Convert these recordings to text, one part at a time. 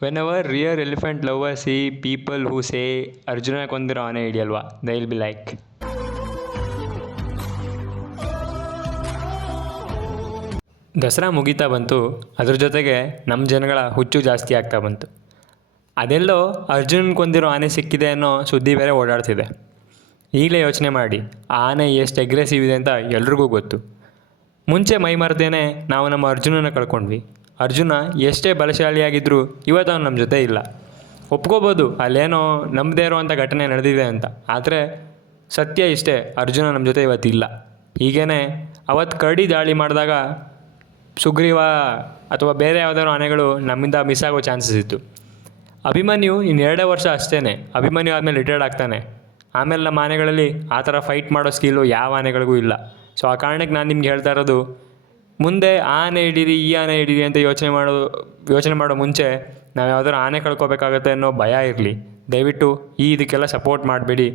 Whenever real elephant lovers see people who say Arjuna ಕೊಂದಿರೋ ಆನೆ ಹಿಡಿಯಲ್ವಾ, they will be like, Dasara ಮುಗೀತಾ ಬಂತು, ಅದ್ರ ಜೊತೆಗೆ ನಮ್ಮ ಜನಗಳ ಹುಚ್ಚು ಜಾಸ್ತಿ ಆಗ್ತಾ ಬಂತು. ಅದೆಲ್ಲೋ ಅರ್ಜುನನ್ ಕೊಂದಿರೋ ಆನೆ ಸಿಕ್ಕಿದೆ ಅನ್ನೋ ಸುದ್ದಿ ಬೇರೆ ಓಡಾಡ್ತಿದೆ. ಈಗಲೇ ಯೋಚನೆ ಮಾಡಿ, ಆ ಆನೆ ಎಷ್ಟು ಅಗ್ರೆಸಿವ್ ಇದೆ ಅಂತ ಎಲ್ರಿಗೂ ಗೊತ್ತು. ಮುಂಚೆ ಮೈ ಮರೆದೇನೆ ನಾವು ನಮ್ಮ ಅರ್ಜುನನ ಕಳ್ಕೊಂಡ್ವಿ. ಅರ್ಜುನ ಎಷ್ಟೇ ಬಲಶಾಲಿಯಾಗಿದ್ದರೂ ಇವತ್ತು ಅವನು ನಮ್ಮ ಜೊತೆ ಇಲ್ಲ. ಒಪ್ಕೋಬೋದು ಅಲ್ಲೇನೋ ನಮ್ಮದೇ ಇರೋವಂಥ ಘಟನೆ ನಡೆದಿದೆ ಅಂತ, ಆದರೆ ಸತ್ಯ ಇಷ್ಟೇ, ಅರ್ಜುನ ನಮ್ಮ ಜೊತೆ ಇವತ್ತಿಲ್ಲ. ಹೀಗೇ ಅವತ್ತು ಕರಡಿ ದಾಳಿ ಮಾಡಿದಾಗ ಸುಗ್ರೀವ ಅಥವಾ ಬೇರೆ ಯಾವುದಾದ್ರು ಆನೆಗಳು ನಮ್ಮಿಂದ ಮಿಸ್ ಆಗೋ ಚಾನ್ಸಸ್ ಇತ್ತು. ಅಭಿಮನ್ಯು ಇನ್ನು 2 ವರ್ಷ ಅಷ್ಟೇ, ಅಭಿಮನ್ಯು ಆದಮೇಲೆ ರಿಟೈರ್ಡ್ ಆಗ್ತಾನೆ. ಆಮೇಲೆ ನಮ್ಮ ಆನೆಗಳಲ್ಲಿ ಆ ಥರ ಫೈಟ್ ಮಾಡೋ ಸ್ಕಿಲ್ಲು ಯಾವ ಆನೆಗಳಿಗೂ ಇಲ್ಲ. ಸೊ ಆ ಕಾರಣಕ್ಕೆ ನಾನು ನಿಮ್ಗೆ ಹೇಳ್ತಾ ಇರೋದು, ಮುಂದೆ ಆನೆ ಹಿಡೀರಿ ಈ ಆನೆ ಹಿಡೀರಿ ಅಂತ ಯೋಚನೆ ಮಾಡೋ ಮುಂಚೆ ನಾವು ಯಾವ್ದಾದ್ರು ಆನೆ ಕಳ್ಕೊಬೇಕಾಗತ್ತೆ ಅನ್ನೋ ಭಯ ಇರಲಿ. ದಯವಿಟ್ಟು ಇದಕ್ಕೆಲ್ಲ ಸಪೋರ್ಟ್ ಮಾಡಬೇಡಿ.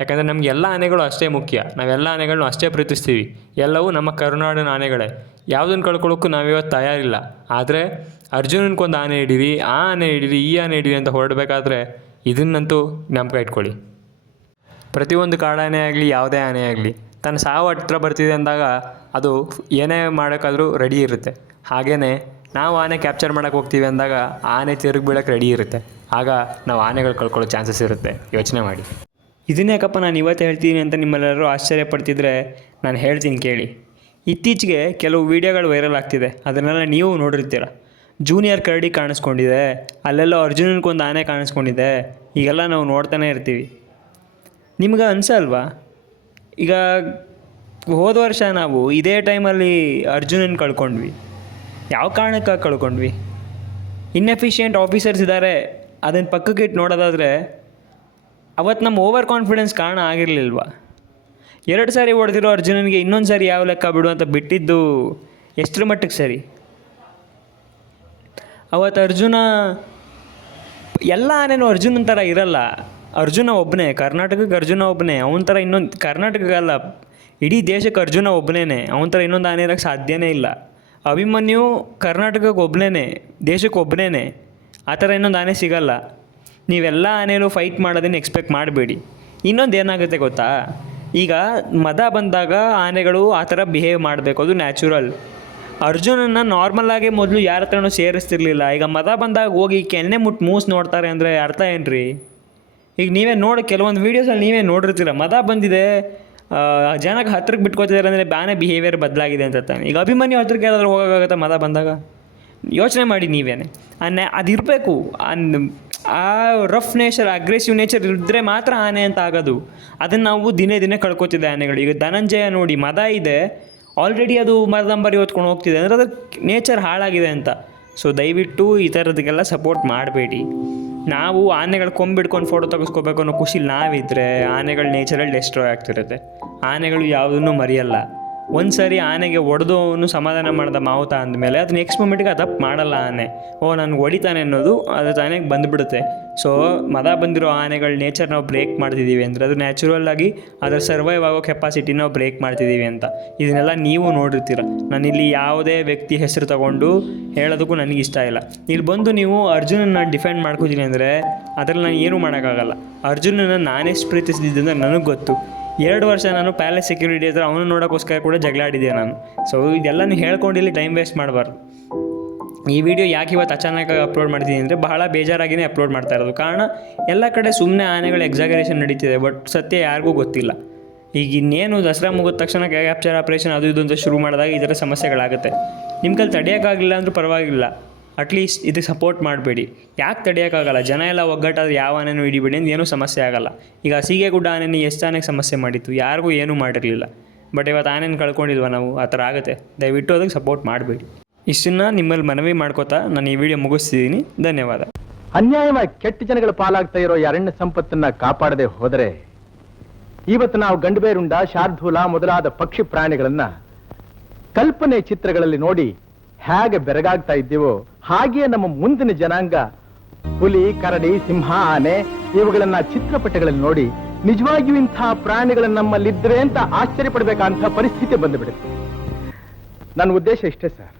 ಯಾಕಂದರೆ ನಮ್ಗೆ ಎಲ್ಲ ಆನೆಗಳು ಅಷ್ಟೇ ಮುಖ್ಯ, ನಾವೆಲ್ಲ ಆನೆಗಳನ್ನೂ ಅಷ್ಟೇ ಪ್ರೀತಿಸ್ತೀವಿ. ಎಲ್ಲವೂ ನಮ್ಮ ಕರುನಾಡಿನ ಆನೆಗಳೇ. ಯಾವುದನ್ನು ಕಳ್ಕೊಳ್ಳೋಕ್ಕೂ ನಾವಿವತ್ತು ತಯಾರಿಲ್ಲ. ಆದರೆ ಅರ್ಜುನನ್ಕೊಂದು ಆನೆ ಹಿಡೀರಿ, ಆ ಆನೆ ಹಿಡೀರಿ ಈ ಆನೆ ಹಿಡೀರಿ ಅಂತ ಹೊರಡಬೇಕಾದ್ರೆ ಇದನ್ನಂತೂ ಜ್ಞಾಪಕ ಇಟ್ಕೊಳ್ಳಿ. ಪ್ರತಿಯೊಂದು ಕಾಡಾನೆ ಆಗಲಿ ಯಾವುದೇ ಆನೆ ಆಗಲಿ ತನ್ನ ಸಾವು ಹತ್ರ ಬರ್ತಿದೆ ಅಂದಾಗ ಅದು ಏನೇ ಮಾಡೋಕ್ಕಾದರೂ ರೆಡಿ ಇರುತ್ತೆ. ಹಾಗೆಯೇ ನಾವು ಆನೆ ಕ್ಯಾಪ್ಚರ್ ಮಾಡೋಕ್ಕೆ ಹೋಗ್ತೀವಿ ಅಂದಾಗ ಆನೆ ತಿರುಗಿ ಬೀಳೋಕ್ಕೆ ರೆಡಿ ಇರುತ್ತೆ. ಆಗ ನಾವು ಆನೆಗಳು ಕಳ್ಕೊಳ್ಳೋ ಚಾನ್ಸಸ್ ಇರುತ್ತೆ. ಯೋಚನೆ ಮಾಡಿ. ಇದನ್ನೇ ಯಾಕಪ್ಪ ನಾನು ಇವತ್ತು ಹೇಳ್ತೀನಿ ಅಂತ ನಿಮ್ಮೆಲ್ಲರೂ ಆಶ್ಚರ್ಯಪಡ್ತಿದ್ರೆ ನಾನು ಹೇಳ್ತೀನಿ ಕೇಳಿ. ಇತ್ತೀಚೆಗೆ ಕೆಲವು ವೀಡಿಯೋಗಳು ವೈರಲ್ ಆಗ್ತಿದೆ, ಅದನ್ನೆಲ್ಲ ನೀವು ನೋಡಿರ್ತೀರ. ಜೂನಿಯರ್ ಕರಡಿ ಕಾಣಿಸ್ಕೊಂಡಿದೆ, ಅಲ್ಲೆಲ್ಲ ಅರ್ಜುನನ್ಕೊಂದು ಆನೆ ಕಾಣಿಸ್ಕೊಂಡಿದೆ, ಈಗೆಲ್ಲ ನಾವು ನೋಡ್ತಾನೆ ಇರ್ತೀವಿ. ನಿಮ್ಗೆ ಅನ್ಸಲ್ವಾ? ಈಗ ಹೋದ ವರ್ಷ ನಾವು ಇದೇ ಟೈಮಲ್ಲಿ ಅರ್ಜುನನ್ ಕಳ್ಕೊಂಡ್ವಿ. ಯಾವ ಕಾರಣಕ್ಕಾಗಿ ಕಳ್ಕೊಂಡ್ವಿ? ಇನ್ಎಫಿಷಿಯೆಂಟ್ ಆಫೀಸರ್ಸ್ ಇದ್ದಾರೆ, ಅದನ್ನು ಪಕ್ಕಕ್ಕೆ ಇಟ್ಟು ನೋಡೋದಾದರೆ ಅವತ್ತು ನಮ್ಮ ಓವರ್ ಕಾನ್ಫಿಡೆನ್ಸ್ ಕಾರಣ ಆಗಿರಲಿಲ್ವ? 2 ಸಾರಿ ಹೊಡೆದಿರೋ ಅರ್ಜುನನಿಗೆ ಇನ್ನೊಂದು ಸಾರಿ ಯಾವ ಲೆಕ್ಕ ಬಿಡು ಅಂತ ಬಿಟ್ಟಿದ್ದು ಎಷ್ಟರ ಮಟ್ಟಿಗೆ ಸರಿ? ಅವತ್ತು ಅರ್ಜುನ ಎಲ್ಲ ಆನೆನೂ ಅರ್ಜುನನ ಥರ ಇರಲ್ಲ. ಅರ್ಜುನ ಒಬ್ಬನೇ, ಕರ್ನಾಟಕಕ್ಕೆ ಅರ್ಜುನ ಒಬ್ಬನೇ. ಅವನ ಥರ ಇನ್ನೊಂದು ಕರ್ನಾಟಕಕ್ಕಲ್ಲ, ಇಡೀ ದೇಶಕ್ಕೆ ಅರ್ಜುನ ಒಬ್ಬನೇ. ಅವನ ಥರ ಇನ್ನೊಂದು ಆನೆ ಇರೋಕ್ಕೆ ಸಾಧ್ಯನೇ ಇಲ್ಲ. ಅಭಿಮನ್ಯು ಕರ್ನಾಟಕಕ್ಕೆ ಒಬ್ಬನೇ, ದೇಶಕ್ಕೆ ಒಬ್ಬನೇ. ಆ ಥರ ಇನ್ನೊಂದು ಆನೆ ಸಿಗಲ್ಲ. ನೀವೆಲ್ಲ ಆನೆಯಲ್ಲೂ ಫೈಟ್ ಮಾಡೋದನ್ನು ಎಕ್ಸ್ಪೆಕ್ಟ್ ಮಾಡಬೇಡಿ. ಇನ್ನೊಂದು ಏನಾಗುತ್ತೆ ಗೊತ್ತಾ? ಈಗ ಮದ ಬಂದಾಗ ಆನೆಗಳು ಆ ಥರ ಬಿಹೇವ್ ಮಾಡಬೇಕು, ಅದು ನ್ಯಾಚುರಲ್. ಅರ್ಜುನನ್ನು ನಾರ್ಮಲಾಗಿ ಮೊದಲು ಯಾರ ಹತ್ರನೂ ಸೇರಿಸ್ತಿರ್ಲಿಲ್ಲ. ಈಗ ಮದ ಬಂದಾಗ ಹೋಗಿ ಕೆನ್ನೆ ಮುಟ್ಟು ಮೂಸ್ ನೋಡ್ತಾರೆ ಅಂದರೆ ಅರ್ಥ ಏನು ರೀ? ಈಗ ನೀವೇ ನೋಡಿ, ಕೆಲವೊಂದು ವೀಡಿಯೋಸಲ್ಲಿ ನೀವೇ ನೋಡಿರ್ತೀರ, ಮದ ಬಂದಿದೆ, ಜನಕ್ಕೆ ಹತ್ರಕ್ಕೆ ಬಿಟ್ಕೋತಿದ್ದಾರೆ ಅಂದರೆ ಆನೆ ಬಿಹೇವಿಯರ್ ಬದಲಾಗಿದೆ ಅಂತ ತಾನೆ. ಈಗ ಅಭಿಮನ್ಯು ಹತ್ರಕ್ಕೆ ಯಾರಾದರೂ ಹೋಗೋಕ್ಕಾಗತ್ತಾ ಮದ ಬಂದಾಗ? ಯೋಚನೆ ಮಾಡಿ ನೀವೇನೆ. ಅದಿರಬೇಕು, ಆ ರಫ್ ನೇಚರ್, ಅಗ್ರೆಸಿವ್ ನೇಚರ್ ಇದ್ದರೆ ಮಾತ್ರ ಆನೆ ಅಂತ ಆಗೋದು. ಅದನ್ನು ನಾವು ದಿನೇ ದಿನೇ ಕಳ್ಕೊತಿದ್ದೆ ಆನೆಗಳು. ಈಗ ಧನಂಜಯ ನೋಡಿ, ಮದ ಇದೆ, ಆಲ್ರೆಡಿ ಅದು ಮರದಂಬರಿ ಹೊತ್ಕೊಂಡು ಹೋಗ್ತಿದೆ ಅಂದರೆ ಅದ್ರ ನೇಚರ್ ಹಾಳಾಗಿದೆ ಅಂತ. ಸೊ ದಯವಿಟ್ಟು ಈ ಥರದಕ್ಕೆಲ್ಲ ಸಪೋರ್ಟ್ ಮಾಡಬೇಡಿ. ನಾವು ಆನೆಗಳು ಕೊಂಬಿಡ್ಕೊಂಡು ಫೋಟೋ ತೆಗೆಸ್ಕೋಬೇಕು ಅನ್ನೋ ಖುಷಿಲಿ ನಾವಿದ್ದರೆ ಆನೆಗಳ ನೇಚರಲ್ಲಿ ಡೆಸ್ಟ್ರಾಯ್ ಆಗ್ತಿರುತ್ತೆ. ಆನೆಗಳು ಯಾವುದನ್ನು ಮರೆಯಲ್ಲ. ಒಂದು ಸಾರಿ ಆನೆಗೆ ಹೊಡೆದವನು ಸಮಾಧಾನ ಮಾಡ್ದ ಮಾವುತ ಅಂದಮೇಲೆ ಅದು ನೆಕ್ಸ್ಟ್ ಮೂಮೆಂಟಿಗೆ ಅದು ತಪ್ಪು ಮಾಡಲ್ಲ ಆನೆ. ನನಗೆ ಹೊಡಿತಾನೆ ಅನ್ನೋದು ಅದು ಆನೆಗೆ ಬಂದುಬಿಡುತ್ತೆ. ಸೊ ಮದ ಬಂದಿರೋ ಆನೆಗಳ ನೇಚರ್ ನಾವು ಬ್ರೇಕ್ ಮಾಡ್ತಿದ್ದೀವಿ ಅಂದರೆ ಅದು ನ್ಯಾಚುರಲ್ ಆಗಿ ಅದರ ಸರ್ವೈವ್ ಆಗೋ ಕೆಪಾಸಿಟಿ ನಾವು ಬ್ರೇಕ್ ಮಾಡ್ತಿದ್ದೀವಿ ಅಂತ. ಇದನ್ನೆಲ್ಲ ನೀವು ನೋಡಿರ್ತೀರ. ನಾನಿಲ್ಲಿ ಯಾವುದೇ ವ್ಯಕ್ತಿ ಹೆಸರು ತಗೊಂಡು ಹೇಳೋದಕ್ಕೂ ನನಗೆ ಇಷ್ಟ ಇಲ್ಲ. ಇಲ್ಲಿ ಬಂದು ನೀವು ಅರ್ಜುನನ್ನ ಡಿಫೆಂಡ್ ಮಾಡ್ಕೋತೀನಿ ಅಂದರೆ ಅದರಲ್ಲಿ ನಾನು ಏನೂ ಮಾಡೋಕ್ಕಾಗಲ್ಲ. ಅರ್ಜುನನ ನಾನೆಷ್ಟು ಪ್ರೀತಿಸಿದ್ದೆ ಅಂದರೆ ನನಗೆ ಗೊತ್ತು. 2 ವರ್ಷ ನಾನು ಪ್ಯಾಲೇಸ್ ಸೆಕ್ಯೂರಿಟಿ ಹತ್ರ ಅವನು ನೋಡೋಕ್ಕೋಸ್ಕರ ಕೂಡ ಜಗಳಾಡಿದ್ದೆ ನಾನು. ಸೊ ಇದೆಲ್ಲನೂ ಹೇಳ್ಕೊಂಡಿಲ್ಲಿ ಟೈಮ್ ವೇಸ್ಟ್ ಮಾಡಬಾರ್ದು. ಈ ವಿಡಿಯೋ ಯಾಕೆ ಇವತ್ತು ಅಚಾನಕಾಗಿ ಅಪ್ಲೋಡ್ ಮಾಡ್ತೀನಿ ಅಂದರೆ ಬಹಳ ಬೇಜಾರಾಗಿಯೇ ಅಪ್ಲೋಡ್ ಮಾಡ್ತಾ ಇರೋದು. ಕಾರಣ ಎಲ್ಲ ಕಡೆ ಸುಮ್ಮನೆ ಆನೆಗಳ ಎಕ್ಸಾಗರೇಷನ್ ನಡೀತಿದೆ, ಬಟ್ ಸತ್ಯ ಯಾರಿಗೂ ಗೊತ್ತಿಲ್ಲ. ಈಗ ಇನ್ನೇನು ದಸರಾ ಮುಗಿದ ತಕ್ಷಣ ಕ್ಯಾಪ್ಚರ್ ಆಪ್ರೇಷನ್ ಅದು ಇದು ಅಂತ ಶುರು ಮಾಡಿದಾಗ ಈ ಥರ ಸಮಸ್ಯೆಗಳಾಗುತ್ತೆ. ನಿಮ್ಮ ಕೈಲಿ ತಡೆಯೋಕ್ಕಾಗಲಿಲ್ಲ ಅಂದರೂ ಪರವಾಗಿಲ್ಲ, ಅಟ್ಲೀಸ್ಟ್ ಇದಕ್ಕೆ ಸಪೋರ್ಟ್ ಮಾಡಬೇಡಿ. ಯಾಕೆ ತಡೆಯೋಕ್ಕಾಗಲ್ಲ? ಜನ ಎಲ್ಲ ಒಗ್ಗಟ್ಟಾದ್ರೆ ಯಾವ ಆನೆನೂ ಹಿಡಿಬೇಡಿ ಅಂತ ಏನೂ ಸಮಸ್ಯೆ ಆಗೋಲ್ಲ. ಈಗ ಸೀಗೆಗುಡ್ಡ ಆನೆನ ಎಷ್ಟು ಆನೆಗೆ ಸಮಸ್ಯೆ ಮಾಡಿತ್ತು, ಯಾರಿಗೂ ಏನೂ ಮಾಡಿರಲಿಲ್ಲ. ಬಟ್ ಇವತ್ತು ಆನೆನ ಕಳ್ಕೊಂಡಿಲ್ವ ನಾವು? ಆ ಥರ ಆಗುತ್ತೆ. ದಯವಿಟ್ಟು ಅದಕ್ಕೆ ಸಪೋರ್ಟ್ ಮಾಡಬೇಡಿ. ಇಷ್ಟನ್ನು ನಿಮ್ಮಲ್ಲಿ ಮನವಿ ಮಾಡ್ಕೋತಾ ನಾನು ಈ ವಿಡಿಯೋ ಮುಗಿಸ್ತಿದ್ದೀನಿ. ಧನ್ಯವಾದ. ಅನ್ಯಾಯವಾಗಿ ಕೆಟ್ಟ ಜನಗಳ ಪಾಲಾಗ್ತಾ ಇರೋ ಅರಣ್ಯ ಸಂಪತ್ತನ್ನ ಕಾಪಾಡದೆ ಹೋದರೆ ಇವತ್ತು ನಾವು ಗಂಡುಬೇರುಂಡ, ಶಾರ್ದೂಲ ಮೊದಲಾದ ಪಕ್ಷಿ ಪ್ರಾಣಿಗಳನ್ನ ಕಲ್ಪನೆ ಚಿತ್ರಗಳಲ್ಲಿ ನೋಡಿ ಹೇಗೆ ಬೆರಗಾಗ್ತಾ ಇದ್ದೀವೋ ಹಾಗೆಯೇ ನಮ್ಮ ಮುಂದಿನ ಜನಾಂಗ ಹುಲಿ, ಕರಡಿ, ಸಿಂಹ, ಆನೆ ಇವುಗಳನ್ನ ಚಿತ್ರಪಟಗಳಲ್ಲಿ ನೋಡಿ ನಿಜವಾಗಿಯೂ ಇಂತಹ ಪ್ರಾಣಿಗಳು ನಮ್ಮಲ್ಲಿದ್ರೆ ಅಂತ ಆಶ್ಚರ್ಯ ಪಡಬೇಕಂತ ಪರಿಸ್ಥಿತಿ ಬಂದುಬಿಡುತ್ತೆ. ನನ್ನ ಉದ್ದೇಶ ಇಷ್ಟೇ ಸರ್.